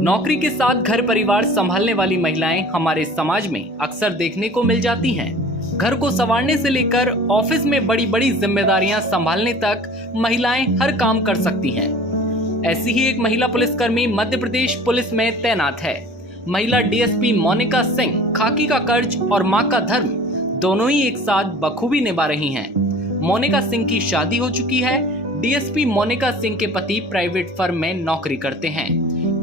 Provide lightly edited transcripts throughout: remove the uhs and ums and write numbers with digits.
नौकरी के साथ घर परिवार संभालने वाली महिलाएं हमारे समाज में अक्सर देखने को मिल जाती हैं। घर को संवारने से लेकर ऑफिस में बड़ी बड़ी जिम्मेदारियां संभालने तक महिलाएं हर काम कर सकती हैं। ऐसी ही एक महिला पुलिसकर्मी मध्य प्रदेश पुलिस में तैनात है। महिला डीएसपी मोनिका सिंह खाकी का कर्ज और मां का धर्म दोनों ही एक साथ बखूबी निभा रही हैं। मोनिका सिंह की शादी हो चुकी है। डीएसपी मोनिका सिंह के पति प्राइवेट फर्म में नौकरी करते हैं।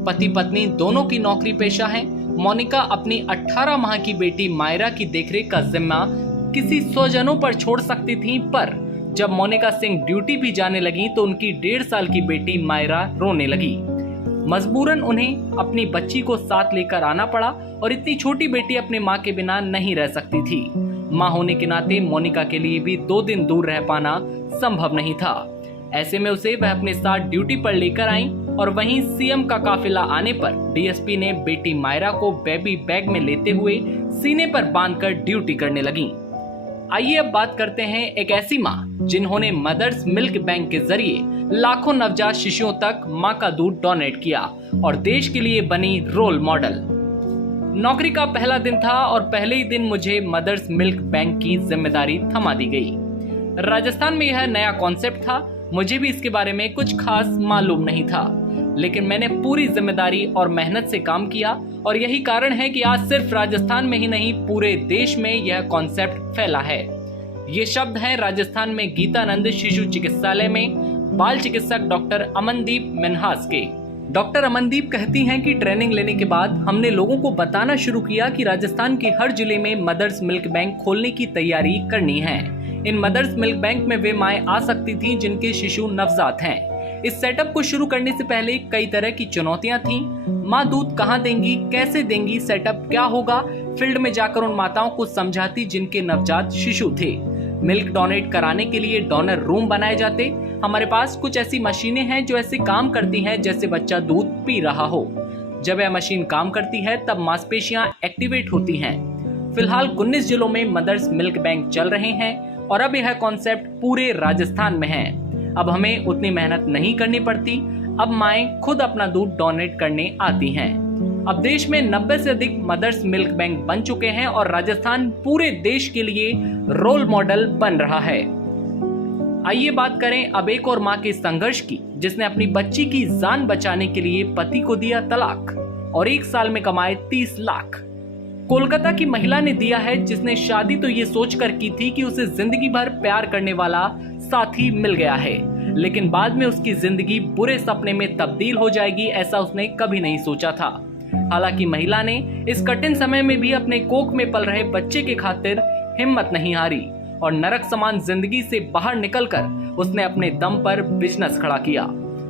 पति पत्नी दोनों की नौकरी पेशा है। मोनिका अपनी 18 माह की बेटी मायरा की देखरेख का जिम्मा किसी स्वजनों पर छोड़ सकती थी, पर जब मोनिका सिंह ड्यूटी भी जाने लगी तो उनकी 1.5 साल की बेटी मायरा रोने लगी। मजबूरन उन्हें अपनी बच्ची को साथ लेकर आना पड़ा और इतनी छोटी बेटी अपनी मां के बिना नहीं रह सकती थी। मां होने के नाते मोनिका के लिए भी 2 दिन दूर रह पाना संभव नहीं था। ऐसे में उसे वह अपने साथ ड्यूटी पर लेकर आई और वहीं सीएम का काफिला आने पर डीएसपी ने बेटी मायरा को बेबी बैग में लेते हुए सीने पर बांधकर ड्यूटी करने लगी। आइए अब बात करते हैं एक ऐसी मां जिन्होंने मदर्स मिल्क बैंक के जरिए लाखों नवजात शिशुओं तक मां का दूध डोनेट किया और देश के लिए बनी रोल मॉडल। नौकरी का पहला दिन था और पहले ही दिन मुझे मदर्स मिल्क बैंक की जिम्मेदारी थमा दी गई। राजस्थान में यह नया कॉन्सेप्ट था। मुझे भी इसके बारे में कुछ खास मालूम नहीं था, लेकिन मैंने पूरी जिम्मेदारी और मेहनत से काम किया और यही कारण है कि आज सिर्फ राजस्थान में ही नहीं पूरे देश में यह कॉन्सेप्ट फैला है। ये शब्द हैं राजस्थान में गीतानंद शिशु चिकित्सालय में बाल चिकित्सक डॉक्टर अमनदीप मिन्हास के। डॉक्टर अमनदीप कहती हैं कि ट्रेनिंग लेने के बाद हमने लोगों को बताना शुरू किया कि राजस्थान के हर जिले में मदर्स मिल्क बैंक खोलने की तैयारी करनी है। इन मदर्स मिल्क बैंक में वे माएं आ सकती थीं जिनके शिशु नवजात हैं। इस सेटअप को शुरू करने से पहले कई तरह की चुनौतियां थीं। मां दूध कहां देंगी, कैसे देंगी, सेटअप क्या होगा। फील्ड में जाकर उन माताओं को समझाती जिनके नवजात शिशु थे। मिल्क डोनेट कराने के लिए डोनर रूम बनाए जाते। हमारे पास कुछ ऐसी मशीनें हैं जो ऐसे काम करती हैं जैसे बच्चा दूध पी रहा हो। जब यह मशीन काम करती है तब मांसपेशियां एक्टिवेट होती हैं। फिलहाल 19 जिलों में मदर्स मिल्क बैंक चल रहे हैं और अब यह कॉन्सेप्ट पूरे राजस्थान में है। अब हमें उतनी मेहनत नहीं करनी पड़ती। अब माएं खुद अपना दूध डोनेट करने आती हैं। अब देश में 90 से अधिक मदर्स मिल्क बैंक बन चुके हैं और राजस्थान पूरे देश के लिए रोल मॉडल बन रहा है। आइए बात करें अब एक और मां के संघर्ष की, जिसने अपनी बच्ची की जान बचाने के लिए पति को दिया तलाक और 1 साल में कमाए 30 लाख। कोलकाता की महिला ने दिया है, जिसने शादी तो ये सोचकर की थी कि उसे जिंदगी भर प्यार करने वाला साथी मिल गया है, लेकिन बाद में उसकी जिंदगी बुरे सपने में तब्दील हो जाएगी, ऐसा उसने कभी नहीं सोचा था। हालांकि महिला ने इस कठिन समय में भी अपने कोख में पल रहे बच्चे के खातिर हिम्मत नहीं हारी और नरक समान जिंदगी से बाहर निकलकर उसने अपने दम पर बिजनेस खड़ा किया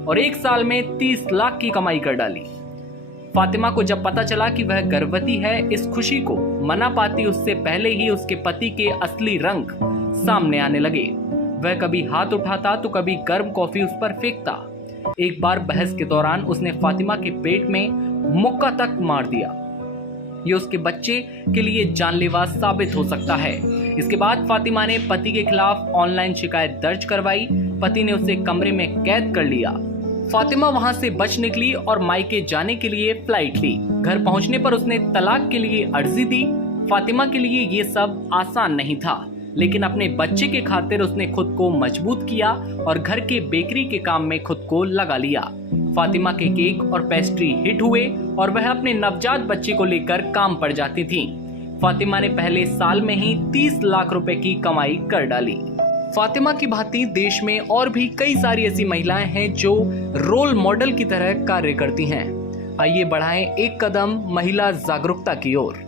और 1 साल में 30 लाख की कमाई कर डाली। फातिमा को जब पता चला कि वह गर्भवती है, इस खुशी को मना पाती उससे पहले ही उसके पति के असली रंग सामने आने लगे। वह कभी हाथ उठाता तो कभी गर्म कॉफी उस पर फेंकता। एक बार बहस के दौरान उसने फातिमा के पेट में मुक्का तक मार दिया। ये उसके बच्चे के लिए जानलेवा साबित हो सकता है। इसके बाद फातिमा ने पति के खिलाफ ऑनलाइन शिकायत दर्ज करवाई। पति ने उसे कमरे में कैद कर लिया। फातिमा वहां से बच निकली और मायके जाने के लिए फ्लाइट ली। घर पहुंचने पर उसने तलाक के लिए अर्जी दी। फातिमा के लिए ये सब आसान नहीं था, लेकिन अपने बच्चे के खातिर उसने खुद को मजबूत किया और घर के बेकरी के काम में खुद को लगा लिया। फातिमा के केक और पेस्ट्री हिट हुए और वह अपने नवजात बच्चे को लेकर काम पर जाती थी। फातिमा ने पहले साल में ही 30 लाख रुपए की कमाई कर डाली। फातिमा की भांति देश में और भी कई सारी ऐसी महिलाएं हैं जो रोल मॉडल की तरह कार्य करती हैं। आइए बढ़ाएं एक कदम महिला जागरूकता की ओर।